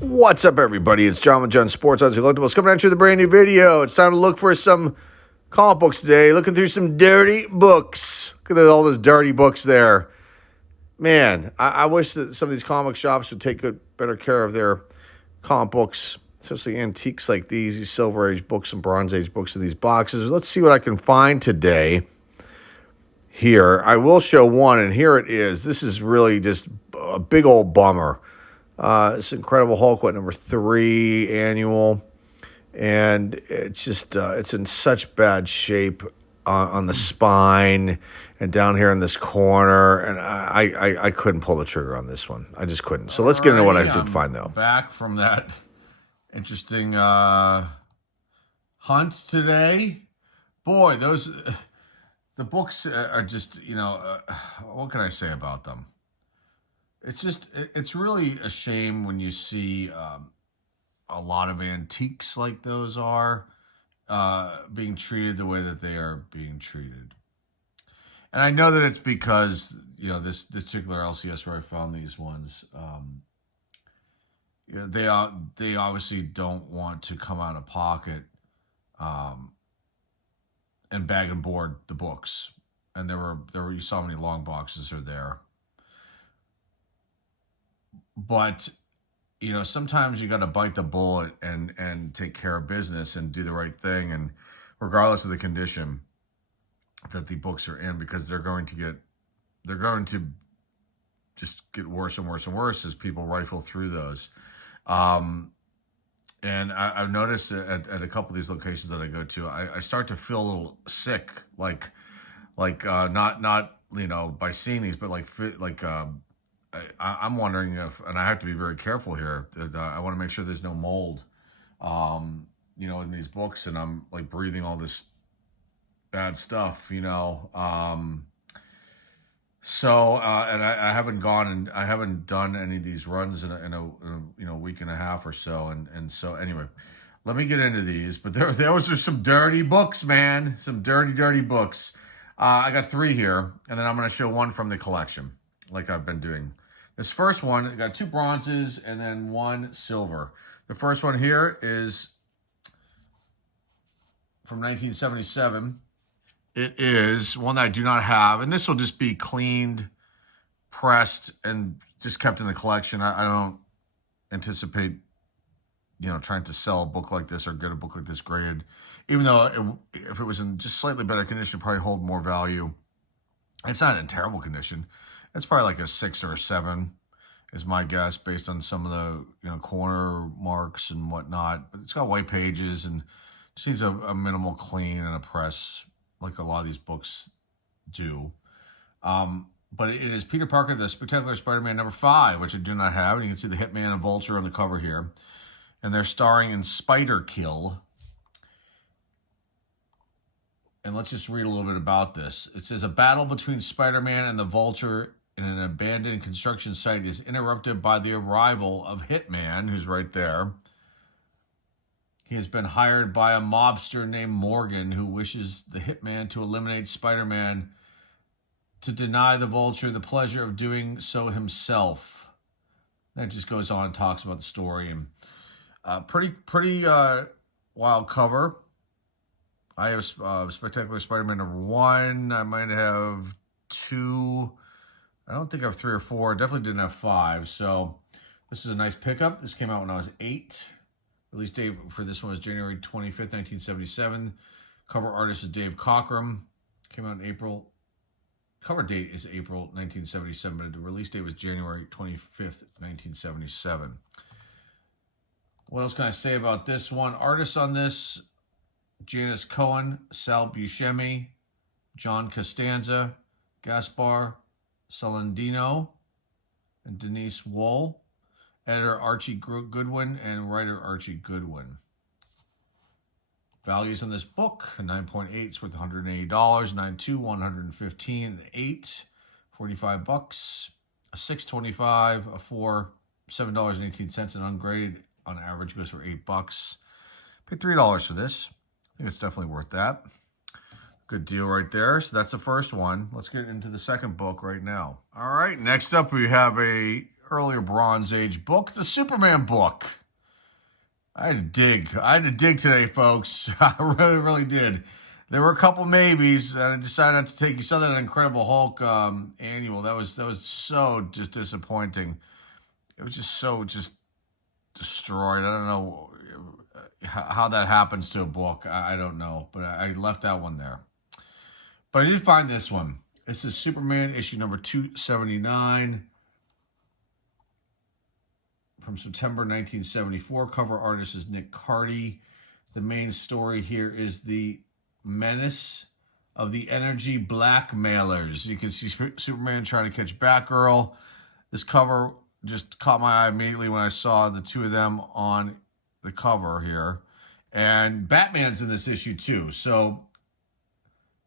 What's up, everybody? It's John with John Sports Odds and Collectibles coming at you with a brand new video. It's time to look for some comic books today. Looking through some dirty books. Look at all those dirty books there. Man, I wish that some of these comic shops would take better care of their comic books, especially antiques like these Silver Age books and Bronze Age books in these boxes. Let's see what I can find today. Here, I will show one, and here it is. This is really just a big old bummer. This Incredible Hulk, number 3 annual, and it's just it's in such bad shape on the spine and down here in this corner, and I couldn't pull the trigger on this one. I just couldn't. So let's get into what I did find, though. Back from that interesting hunt today. Boy, the books are just, what can I say about them? It's really a shame when you see a lot of antiques like those are being treated the way that they are being treated. And I know that it's because, this particular LCS where I found these ones, they obviously don't want to come out of pocket and bag and board the books. And there were you saw how many long boxes are there. But, sometimes you got to bite the bullet and take care of business and do the right thing. And regardless of the condition that the books are in, because they're going to just get worse and worse and worse as people rifle through those. And I've noticed at a couple of these locations that I go to, I start to feel a little sick, like not by seeing these, but I'm wondering if, and I have to be very careful here, that I want to make sure there's no mold, in these books, and I'm like breathing all this bad stuff, So, and I haven't gone and I haven't done any of these runs in a week and a half or so, and so anyway, let me get into these. But those are some dirty books, man, some dirty books. I got 3 here, and then I'm going to show one from the collection, like I've been doing. This first one, I got 2 bronzes and then 1 silver. The first one here is from 1977. It is one that I do not have, and this will just be cleaned, pressed, and just kept in the collection. I don't anticipate, trying to sell a book like this or get a book like this graded, even though if it was in just slightly better condition, it'd probably hold more value. It's not in terrible condition. It's probably like a 6 or a 7 is my guess, based on some of the corner marks and whatnot. But it's got white pages and just needs a minimal clean and a press, like a lot of these books do. But it is Peter Parker, the Spectacular Spider-Man number 5, which I do not have. And you can see the Hitman and Vulture on the cover here. And they're starring in Spider Kill. And let's just read a little bit about this. It says, a battle between Spider-Man and the Vulture in an abandoned construction site is interrupted by the arrival of Hitman, who's right there. He has been hired by a mobster named Morgan, who wishes the Hitman to eliminate Spider-Man to deny the Vulture the pleasure of doing so himself. That just goes on and talks about the story. And pretty wild cover. I have Spectacular Spider-Man number 1. I might have 2. I don't think I have 3 or 4. Definitely didn't have 5. So this is a nice pickup. This came out when I was 8. Release date for this one was January 25th, 1977. Cover artist is Dave Cockrum. Came out in April. Cover date is April 1977, but the release date was January 25th, 1977. What else can I say about this one? Artists on this, Janice Cohen, Sal Buscemi, John Costanza, Gaspar Salandino, and Denise Wohl. Editor Archie Goodwin and writer Archie Goodwin. Values on this book: 9.8 is worth $180, 9.2 $115, an 8 $45, a 6.25, a 4 $7.18, and ungraded on average goes for $8. Paid $3 for this. I think it's definitely worth that. Good deal right there. So that's the first one. Let's get into the second book right now. All right, next up we have a earlier Bronze Age book, the Superman book. I had to dig today, folks. I really, really did. There were a couple maybes, and I decided not to take. You saw that Incredible Hulk annual. That was so just disappointing. It was just so just destroyed. I don't know how that happens to a book. I don't know, but I left that one there. But I did find this one. This is Superman issue number 279 from September 1974. Cover artist is Nick Carty. The main story here is the menace of the energy blackmailers. You can see Superman trying to catch Batgirl. This cover just caught my eye immediately when I saw the two of them on the cover here. And Batman's in this issue too. So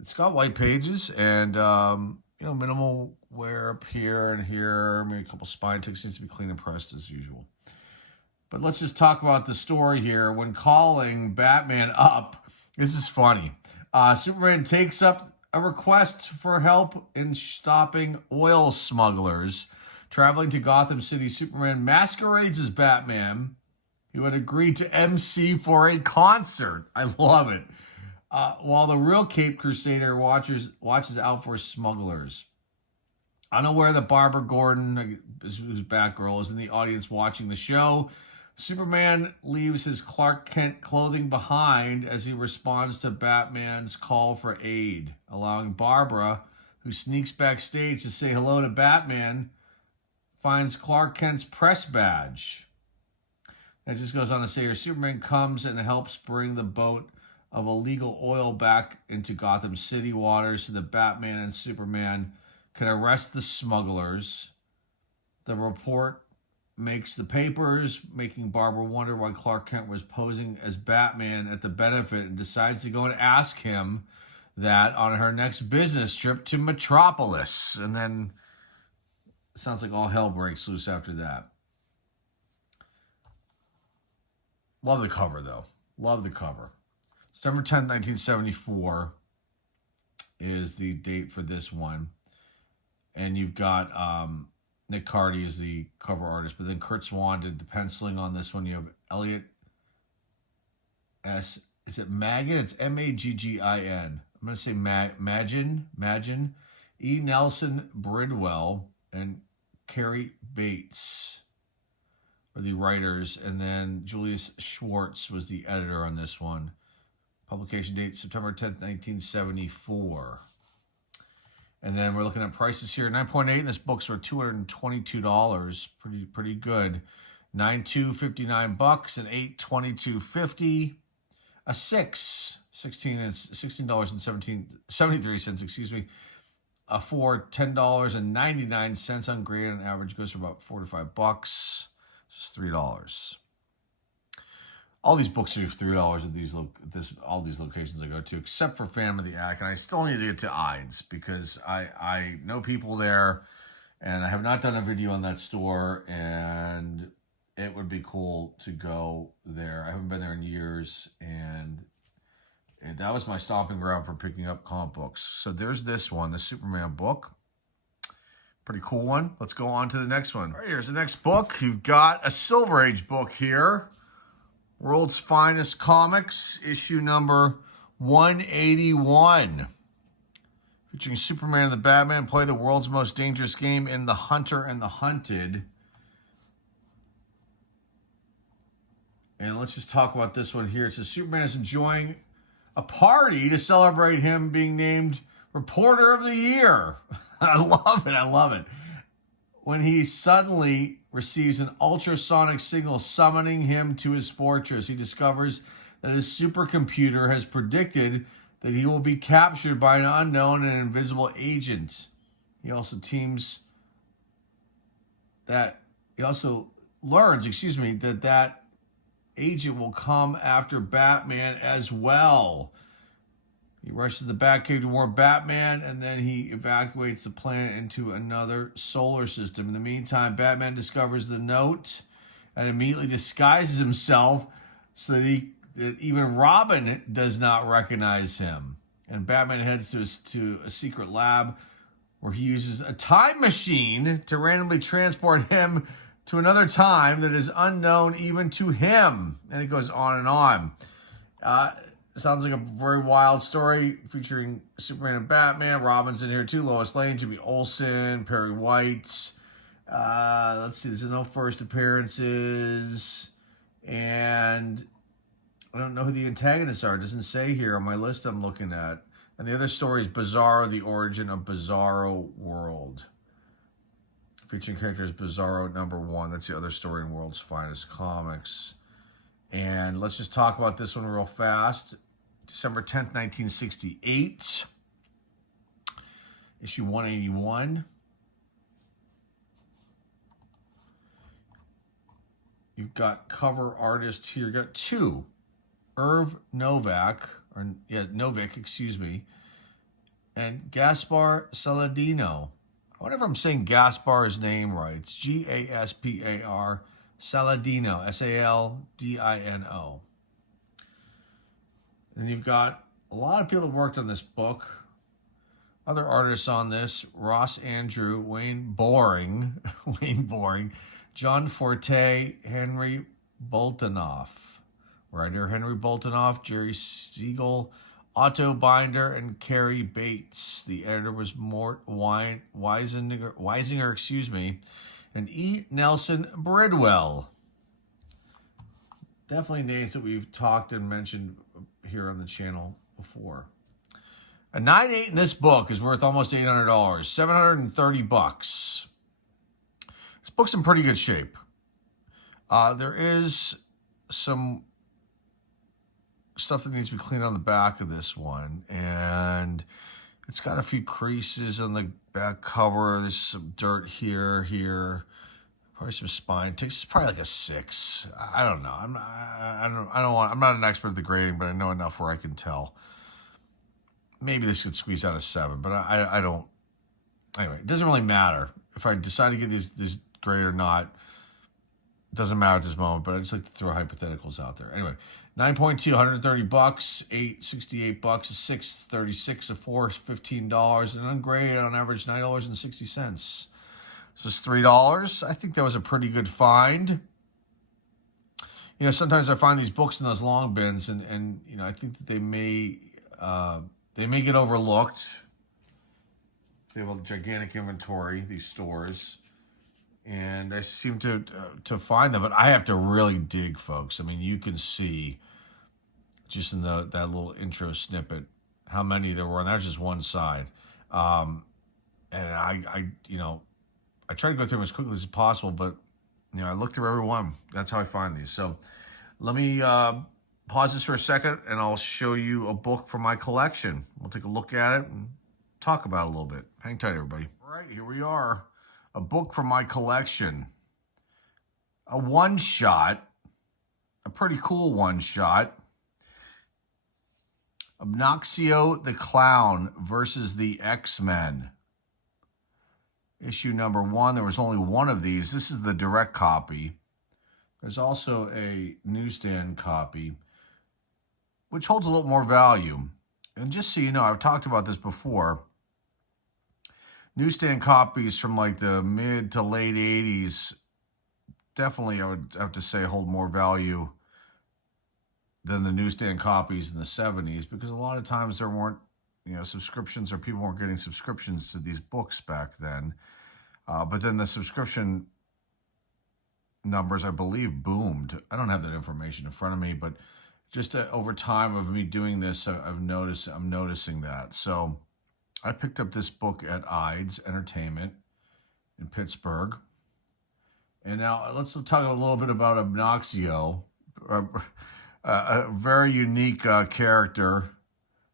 it's got white pages and, minimal wear up here and here. Maybe a couple spine ticks. Needs to be clean and pressed as usual. But let's just talk about the story here. When calling Batman up, this is funny. Superman takes up a request for help in stopping oil smugglers. Traveling to Gotham City, Superman masquerades as Batman, who had agreed to MC for a concert. I love it. While the real Cape Crusader watches out for smugglers. Unaware that Barbara Gordon, who's Batgirl, is in the audience watching the show, Superman leaves his Clark Kent clothing behind as he responds to Batman's call for aid, allowing Barbara, who sneaks backstage to say hello to Batman, finds Clark Kent's press badge. It just goes on to say here, Superman comes and helps bring the boat of illegal oil back into Gotham City waters so that Batman and Superman can arrest the smugglers. The report makes the papers, making Barbara wonder why Clark Kent was posing as Batman at the benefit, and decides to go and ask him that on her next business trip to Metropolis. And then it sounds like all hell breaks loose after that. Love the cover, though. Love the cover. September 10th, 1974 is the date for this one. And you've got Nick Carty is the cover artist, but then Kurt Swan did the penciling on this one. You have Elliot S. Is it Magin? It's Maggin. I'm going to say Magin. E. Nelson Bridwell and Carrie Bates are the writers. And then Julius Schwartz was the editor on this one. Publication date, September 10th, 1974. And then we're looking at prices here. 9.8, and this book's for $222. Pretty good. 9.2, $59, and 8, $22.50. A 6, $16.73, excuse me. A 4, $10.99 on grade. On average goes for about $4 to $5. Just $3. All these books are $3 at all these locations I go to, except for Phantom of the Attic. And I still need to get to Ides because I know people there, and I have not done a video on that store, and it would be cool to go there. I haven't been there in years, and that was my stomping ground for picking up comic books. So there's this one, the Superman book. Pretty cool one. Let's go on to the next one. All right, here's the next book. You've got a Silver Age book here. World's Finest Comics, issue number 181. Featuring Superman and the Batman play the world's most dangerous game in The Hunter and the Hunted. And let's just talk about this one here. It says Superman is enjoying a party to celebrate him being named Reporter of the Year. I love it. When he suddenly receives an ultrasonic signal summoning him to his fortress, he discovers that his supercomputer has predicted that he will be captured by an unknown and invisible agent. He also learns, that agent will come after Batman as well. He rushes the Batcave to warn Batman, and then he evacuates the planet into another solar system. In the meantime, Batman discovers the note and immediately disguises himself so that even Robin does not recognize him. And Batman heads to a secret lab where he uses a time machine to randomly transport him to another time that is unknown even to him. And it goes on and on. Sounds like a very wild story featuring Superman and Batman. Robin's in here too. Lois Lane, Jimmy Olsen, Perry White. Let's see. There's no first appearances. And I don't know who the antagonists are. It doesn't say here on my list I'm looking at. And the other story is Bizarro, the Origin of Bizarro World. Featuring characters Bizarro #1. That's the other story in World's Finest Comics. And let's just talk about this one real fast. December 10th, 1968. Issue 181. You've got cover artists here. You've got two. Irv Novak, excuse me, and Gaspar Saladino. I wonder if I'm saying Gaspar's name right. It's Gaspar Saladino, Saldino. Then you've got a lot of people that worked on this book. Other artists on this: Ross Andrew, Wayne Boring, John Forte, Henry Boltinoff. Writer Henry Boltinoff, Jerry Siegel, Otto Binder, and Carrie Bates. The editor was Mort Weisinger, and E. Nelson Bridwell. Definitely names that we've talked and mentioned here on the channel before. A 9/8 in this book is worth almost $800, $730. This book's in pretty good shape. There is some stuff that needs to be cleaned on the back of this one, and it's got a few creases on the back cover. There's some dirt here, probably some spine ticks. It's probably like a 6. I don't know. I'm not an expert at the grading, but I know enough where I can tell. Maybe this could squeeze out a 7, but I don't. Anyway, it doesn't really matter if I decide to get this grade or not. It doesn't matter at this moment, but I just like to throw hypotheticals out there. Anyway, 9.2, $130, 8, $68, 6, $36, a 4, $15, and ungraded on average $9.60. So it's $3. I think that was a pretty good find. You know, sometimes I find these books in those long bins, and you know, I think that they may get overlooked. They have a gigantic inventory, these stores, and I seem to find them, but I have to really dig, folks. I mean, you can see just in that little intro snippet how many there were, and that's just one side. And I try to go through them as quickly as possible, but you know, I look through every one. That's how I find these. So let me pause this for a second, and I'll show you a book from my collection. We'll take a look at it and talk about it a little bit. Hang tight, everybody. All right, here we are. A book from my collection. A one-shot, a pretty cool one-shot. Obnoxio the Clown versus the X-Men. Issue #1. There was only one of these. This is the direct copy. There's also a newsstand copy, which holds a little more value. And just so you know, I've talked about this before. Newsstand copies from like the mid to late 80s definitely, I would have to say, hold more value than the newsstand copies in the 70s, because a lot of times there weren't, you know, subscriptions, or people weren't getting subscriptions to these books back then. But then the subscription numbers, I believe, boomed. I don't have that information in front of me, but just over time of me doing this, I'm noticing that. So I picked up this book at Ides Entertainment in Pittsburgh. And now let's talk a little bit about Obnoxio, a very unique character,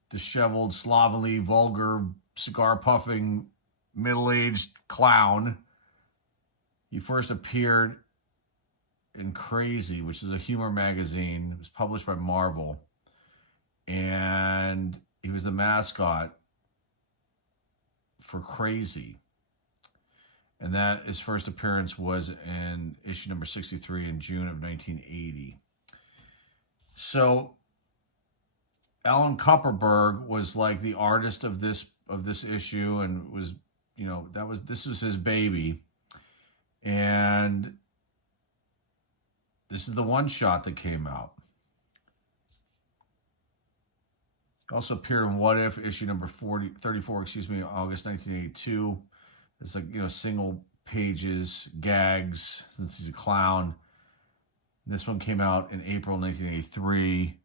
disheveled, slovenly, vulgar, cigar-puffing, middle-aged clown. He first appeared in Crazy, which is a humor magazine. It was published by Marvel. And he was the mascot for Crazy. And that his first appearance was in issue #63 in June of 1980. So Alan Kupperberg was like the artist of this issue, and was, you know, this was his baby. And this is the one shot that came out. Also appeared in What If, issue number 34, August 1982. It's like, you know, single pages, gags, since he's a clown. This one came out in April 1983.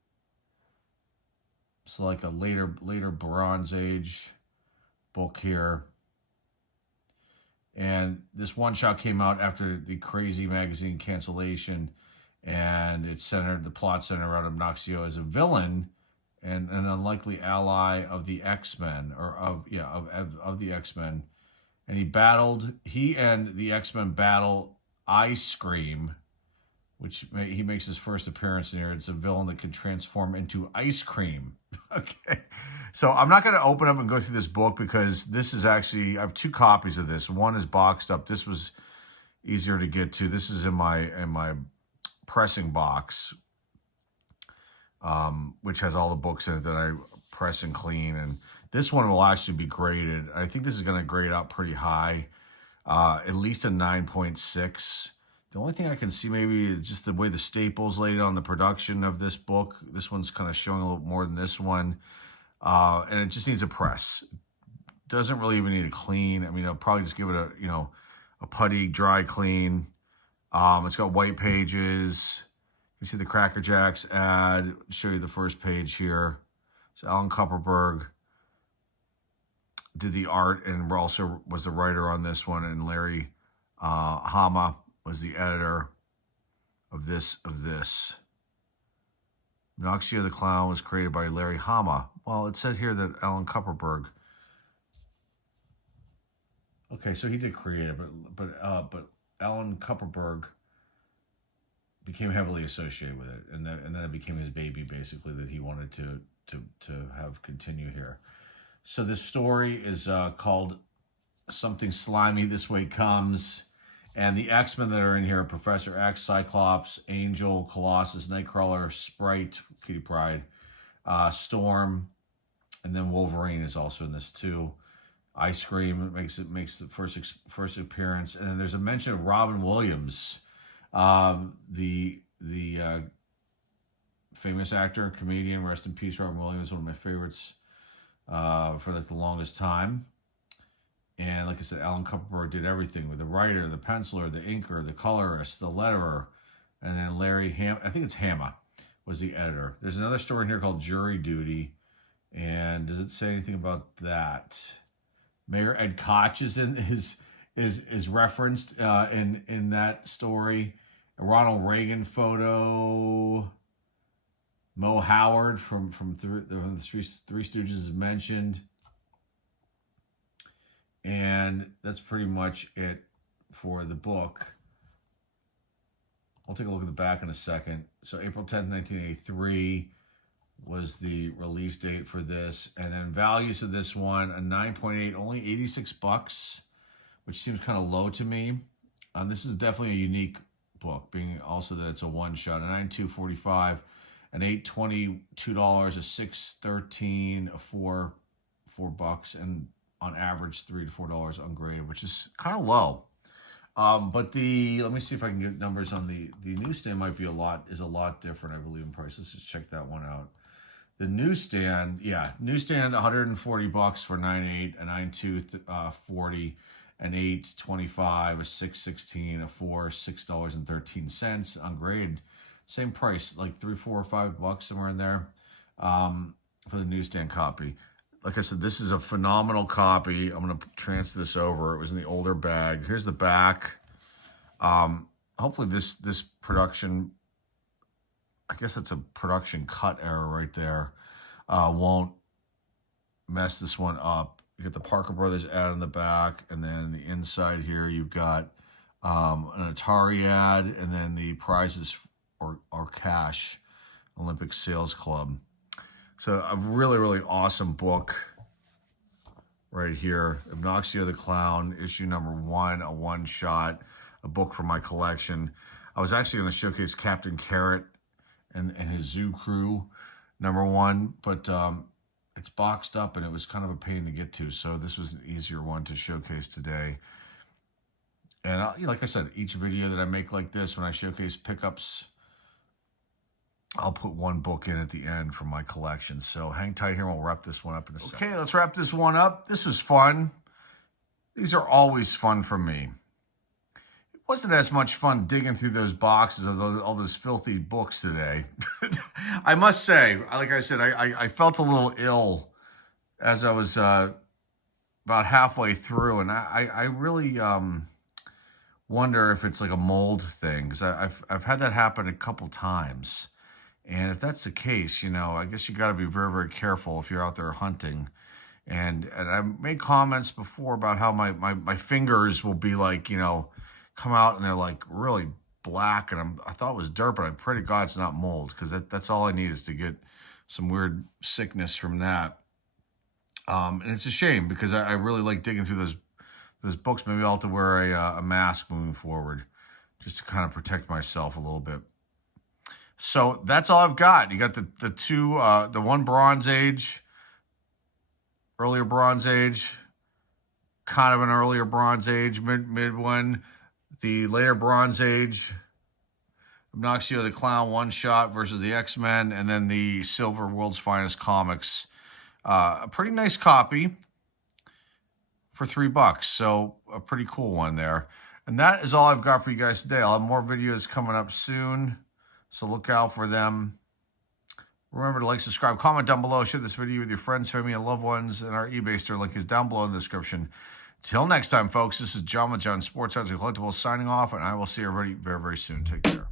So like a later Bronze Age book here. And this one shot came out after the Crazy magazine cancellation, and the plot centered around Obnoxio as a villain and an unlikely ally of the X-Men, or of the X-Men. And he and the X-Men battle Ice Cream, which he makes his first appearance in here. It's a villain that can transform into ice cream. Okay. So I'm not going to open up and go through this book because this is actually, I have 2 copies of this. One is boxed up. This was easier to get to. This is in my pressing box, which has all the books in it that I press and clean. And this one will actually be graded. I think this is going to grade out pretty high, at least a 9.6. The only thing I can see maybe is just the way the staples laid on the production of this book. This one's kind of showing a little more than this one. And it just needs a press. Doesn't really even need a clean. I mean, I'll probably just give it a putty dry clean. It's got white pages. You can see the Cracker Jacks ad. I'll show you the first page here. So Alan Kupperberg did the art and also was the writer on this one. And Larry Hama was the editor of this. Obnoxio the Clown was created by Larry Hama. Well, it said here that Alan Kupperberg. Okay, so he did create it, but Alan Kupperberg became heavily associated with it, and then it became his baby, basically, that he wanted to have continue here. So this story is called Something Slimy This Way Comes. And the X-Men that are in here are Professor X, Cyclops, Angel, Colossus, Nightcrawler, Sprite, Kitty Pryde, Storm, and then Wolverine is also in this too. Ice Cream makes the first appearance, and then there's a mention of Robin Williams, the famous actor, comedian. Rest in peace, Robin Williams, one of my favorites for like the longest time. And like I said, Alan Kupperberg did everything with the writer, the penciler, the inker, the colorist, the letterer. And then Larry Hama was the editor. There's another story in here called Jury Duty. And does it say anything about that? Mayor Ed Koch is referenced in that story. A Ronald Reagan photo. Mo Howard from the Three Stooges is mentioned. And that's pretty much it for the book. I'll take a look at the back in a second. So April 10th, 1983 was the release date for this. And then values of this one, a 9.8, only $86, which seems kind of low to me. This is definitely a unique book, being also that it's a one-shot, a 9.245, an $8.22, a $6.13, a $4, and on average $3 to $4 ungraded, which is kind of low. But let me see if I can get numbers on the newsstand. Might is a lot different, I believe, in price. Let's just check that one out. The newsstand, newsstand $140 for 9.8, a 9.2 40, an 8.25, a 6.16, a 4, $6.13 ungraded. Same price, like $3, $4, or $5 somewhere in there, for the newsstand copy. Like I said, this is a phenomenal copy. I'm going to transfer this over. It was in the older bag. Here's the back. Hopefully this production, I guess it's a production cut error right there, won't mess this one up. You get the Parker Brothers ad in the back, and then the inside here you've got an Atari ad, and then the prizes or cash, Olympic Sales Club. So a really, really awesome book right here. Obnoxio the Clown, issue number 1, a one-shot, a book from my collection. I was actually going to showcase Captain Carrot and his Zoo Crew, number 1, but it's boxed up and it was kind of a pain to get to. So this was an easier one to showcase today. And like I said, each video that I make like this, when I showcase pickups, I'll put one book in at the end from my collection. So hang tight here and we'll wrap this one up in a second. Okay, let's wrap this one up. This was fun. These are always fun for me. It wasn't as much fun digging through those boxes of all those filthy books today. I must say, like I said, I felt a little ill as I was about halfway through. And I really wonder if it's like a mold thing. Because I've had that happen a couple times. And if that's the case, you know, I guess you got to be very, very careful if you're out there hunting. And I made comments before about how my fingers will be like, you know, come out and they're like really black. And I thought it was dirt, but I pray to God it's not mold, because that's all I need is to get some weird sickness from that. And it's a shame, because I really like digging through those books. Maybe I'll have to wear a mask moving forward just to kind of protect myself a little bit. So that's all I've got. You got the two, the one Bronze Age, earlier Bronze Age, kind of an earlier Bronze Age, mid one, the later Bronze Age, Obnoxio the Clown one-shot versus the X-Men, and then the Silver World's Finest Comics. A pretty nice copy for $3. So a pretty cool one there. And that is all I've got for you guys today. I'll have more videos coming up soon, so look out for them. Remember to like, subscribe, comment down below, share this video with your friends, family, and loved ones, and our eBay store link is down below in the description. Till next time, folks, this is John with John Sports Cards and Collectibles signing off, and I will see everybody very, very soon. Take care.